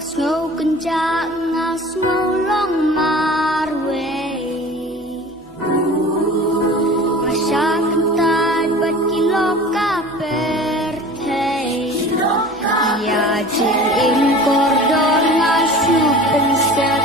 ngau kencak ngas ngau long marwe masa kentai bat kilo kaper hei ya jing ing kordor ngasu penset